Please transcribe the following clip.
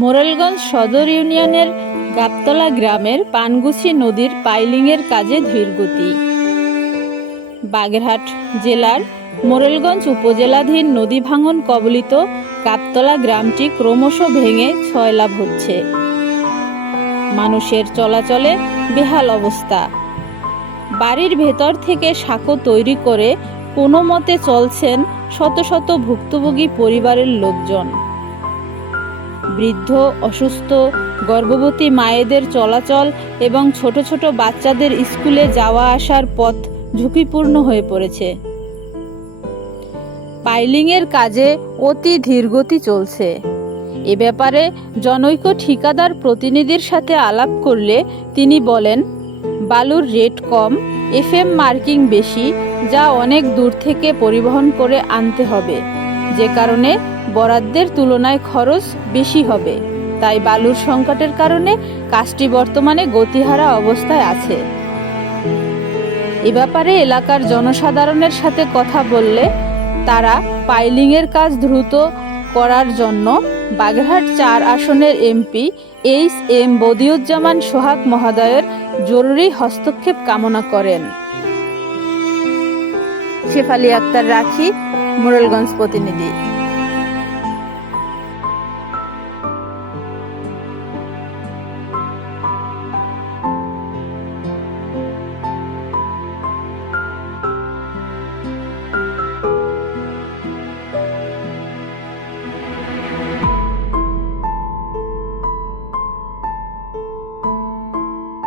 মোরেলগঞ্জ সদর ইউনিয়নের গাবতলা গ্রামের পানগুছি নদীর পাইলিংয়ের কাজে ধীরগতি। বাগেরহাট জেলার মোরেলগঞ্জ উপজেলাধীন নদী ভাঙন কবলিত গাবতলা গ্রামটি ক্রমশ ভেঙে ছয়লাভ হচ্ছে। মানুষের চলাচলে বেহাল অবস্থা। বাড়ির ভেতর থেকে সাঁকো তৈরি করে কোনো মতে চলছেন শত শত ভুক্তভোগী পরিবারের লোকজন। বৃদ্ধ, অসুস্থ, গর্ভবতী মায়েদের চলাচল এবং ছোট ছোট বাচ্চাদের স্কুলে যাওয়া আসার পথ ঝুঁকিপূর্ণ হয়ে পড়েছে। পাইলিংয়ের কাজে অতি ধীরগতি চলছে। এ ব্যাপারে জনৈক ঠিকাদার প্রতিনিধির সাথে আলাপ করলে তিনি বলেন, বালুর রেট কম, FM মার্কিং বেশি, যা অনেক দূর থেকে পরিবহন করে আনতে হবে, যে কারণে বরাদ্দের তুলনায় খরচ বেশি হবে। তাই বালুর সংকটের কারণে কাজটি বর্তমানে গতিহারা অবস্থায় আছে। এ ব্যাপারে এলাকার জনসাধারণের সাথে কথা বললে তারা পাইলিংয়ের কাজ দ্রুত করার জন্য বাগেরহাট 4 আসনের MP HM বদিউজ্জামান সোহাগ মহোদয়ের জরুরি হস্তক্ষেপ কামনা করেন। শেফালী আক্তার রাখি, মোরেলগঞ্জ প্রতিনিধি।